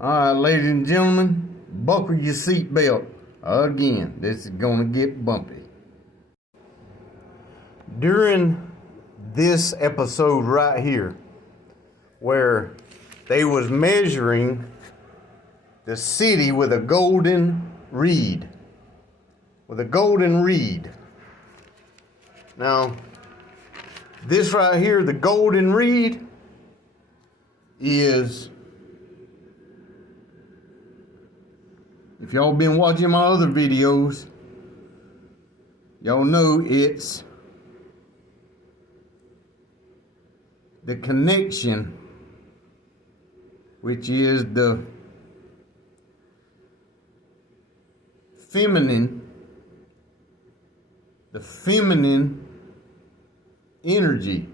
All right, ladies and gentlemen, buckle your seatbelt. Again, this is going to get bumpy. During this episode right here, where they was measuring the city with a golden reed. Now, this right here, the golden reed, is, if y'all been watching my other videos, y'all know it's the connection, which is the feminine energy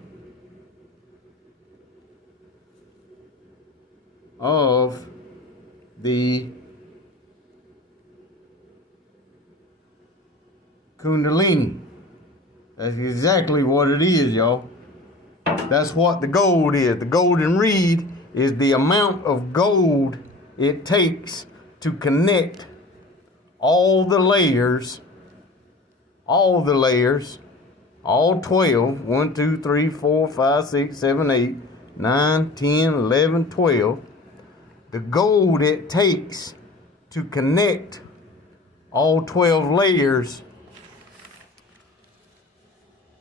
of the Kundalini. That's exactly what it is, y'all. That's what the gold is. The golden reed is the amount of gold it takes to connect all the layers, all 12, 1, 2, 3, 4, 5, 6, 7, 8, 9, 10, 11, 12. The gold it takes to connect all 12 layers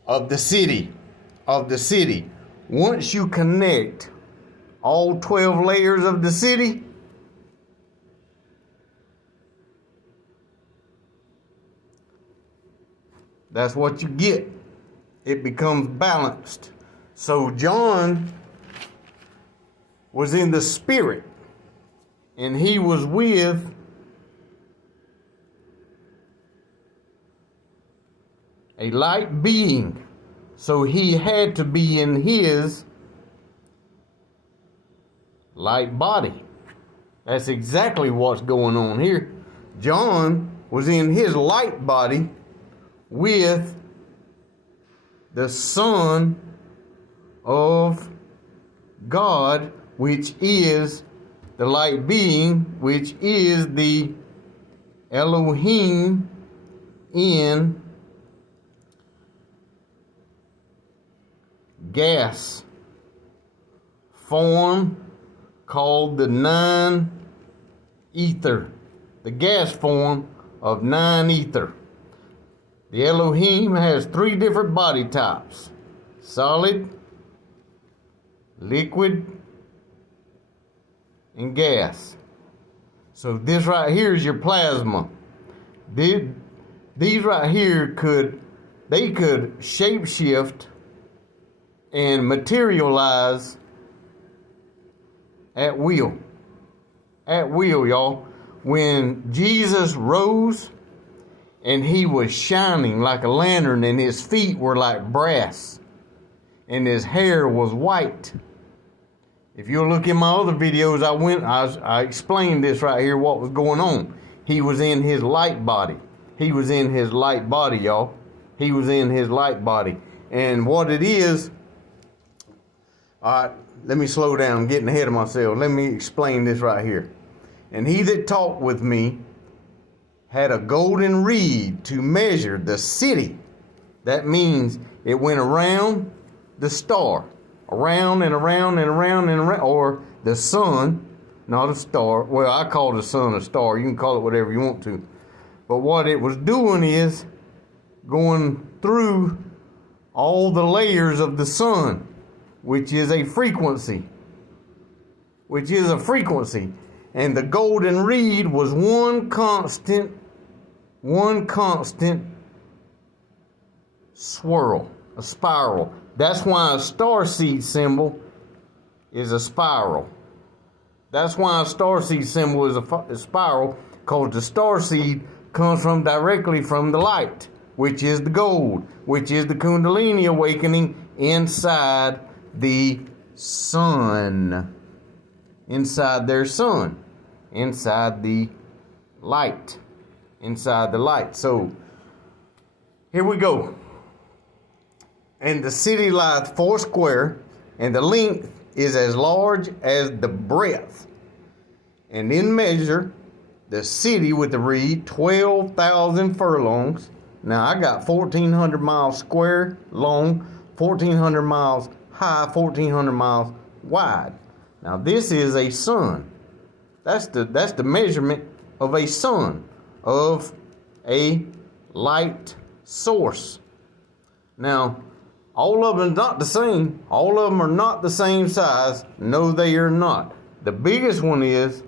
of the city. Once you connect all 12 layers of the city, that's what you get. It becomes balanced. So John was in the spirit, and he was with a light being. So he had to be in his light body. That's exactly what's going on here. John was in his light body with the Son of God, which is the light being, which is the Elohim in gas form, called the nine-ether, the gas form of nine-ether. The Elohim has three different body types: solid, liquid, and gas. So this right here is your plasma. These right here could shapeshift and materialize at will. At will, y'all. When Jesus rose and he was shining like a lantern, and his feet were like brass, and his hair was white. If you'll look in my other videos, I explained this right here, what was going on. He was in his light body. He was in his light body, y'all. He was in his light body. And what it is, all right, let me slow down. I'm getting ahead of myself. Let me explain this right here. And he that talked with me had a golden reed to measure the city. That means it went around the star. Around and around and around and around. Or the sun, not a star. Well, I call the sun a star. You can call it whatever you want to. But what it was doing is going through all the layers of the sun, which is a frequency. And the golden reed was one constant swirl, a spiral. That's why a starseed symbol is a spiral. That's why a starseed symbol is a spiral, because the starseed comes directly from the light, which is the gold, which is the Kundalini awakening inside the sun. Inside their sun. Inside the light. So, here we go. And the city lieth foursquare, and the length is as large as the breadth. And in measure, the city with the reed 12,000 furlongs. Now I got 1,400 miles square long, 1,400 miles high, 1,400 miles wide. Now this is a sun. That's the measurement of a sun, of a light source. Now, all of them are not the same. All of them are not the same size. No, they are not. The biggest one is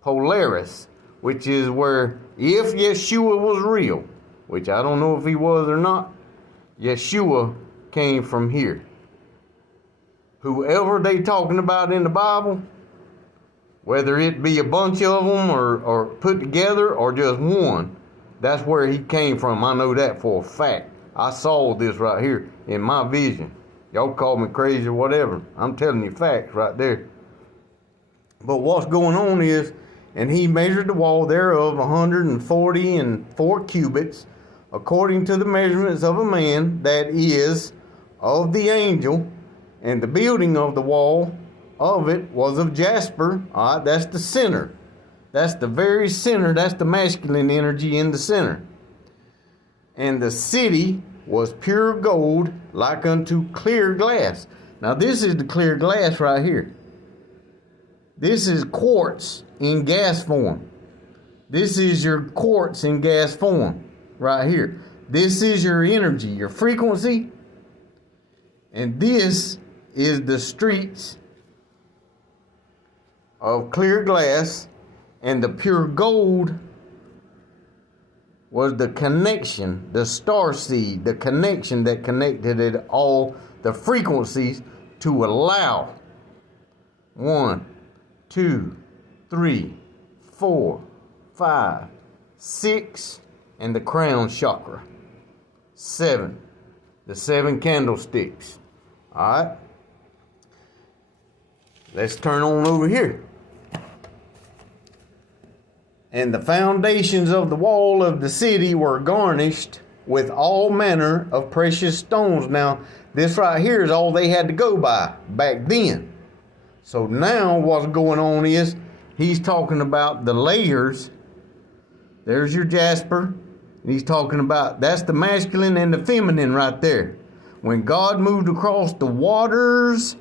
Polaris, which is where, if Yeshua was real, which I don't know if he was or not, Yeshua came from here. Whoever they talking about in the Bible, whether it be a bunch of them or put together or just one, that's where he came from. I know that for a fact. I saw this right here in my vision. Y'all call me crazy or whatever. I'm telling you facts right there. But what's going on is, and he measured the wall thereof 144 cubits, according to the measurements of a man, that is, of the angel, and the building of the wall of it was of jasper. All right, that's the center. That's the very center. That's the masculine energy in the center. And the city was pure gold, like unto clear glass. Now this is the clear glass right here. This is quartz in gas form. This is your quartz in gas form right here. This is your energy, your frequency. And this is the streets of clear glass, and the pure gold was the connection, the star seed, the connection that connected it all, the frequencies to allow 1, 2, 3, 4, 5, 6, and the crown chakra. 7, the 7 candlesticks. All right. Let's turn on over here. And the foundations of the wall of the city were garnished with all manner of precious stones. Now, this right here is all they had to go by back then. So now what's going on is, he's talking about the layers. There's your jasper. And he's talking about, that's the masculine and the feminine right there. When God moved across the waters,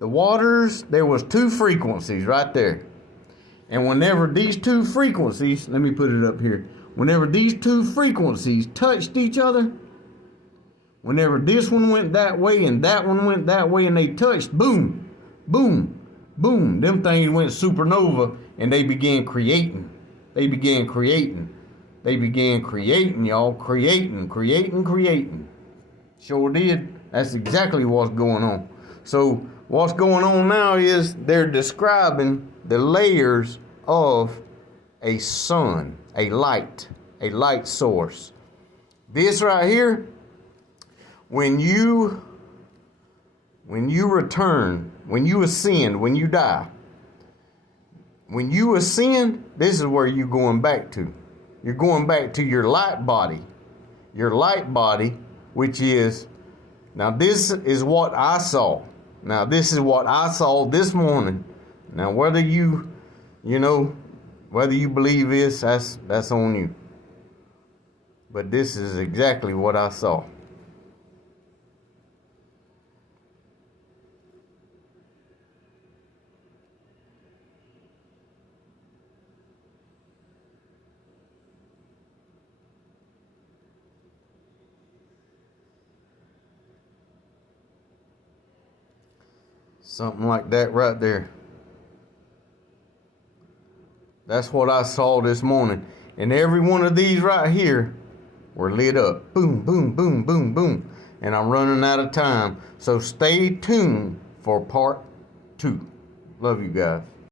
there was 2 frequencies right there. And whenever these 2 frequencies, let me put it up here. Whenever these 2 frequencies touched each other, whenever this one went that way and that one went that way and they touched, boom, boom, boom, them things went supernova and they began creating. They began creating, y'all. Creating. Sure did. That's exactly what's going on. So what's going on now is they're describing the layers of a sun, a light source. This right here, when you return, when you ascend, when you die, when you ascend, this is where you're going back to. You're going back to your light body, which is, now this is what I saw. Now this is what I saw this morning. Now whether you believe this, that's on you. But this is exactly what I saw. Something like that right there. That's what I saw this morning. And every one of these right here were lit up. Boom, boom, boom, boom, boom. And I'm running out of time. So stay tuned for part 2. Love you guys.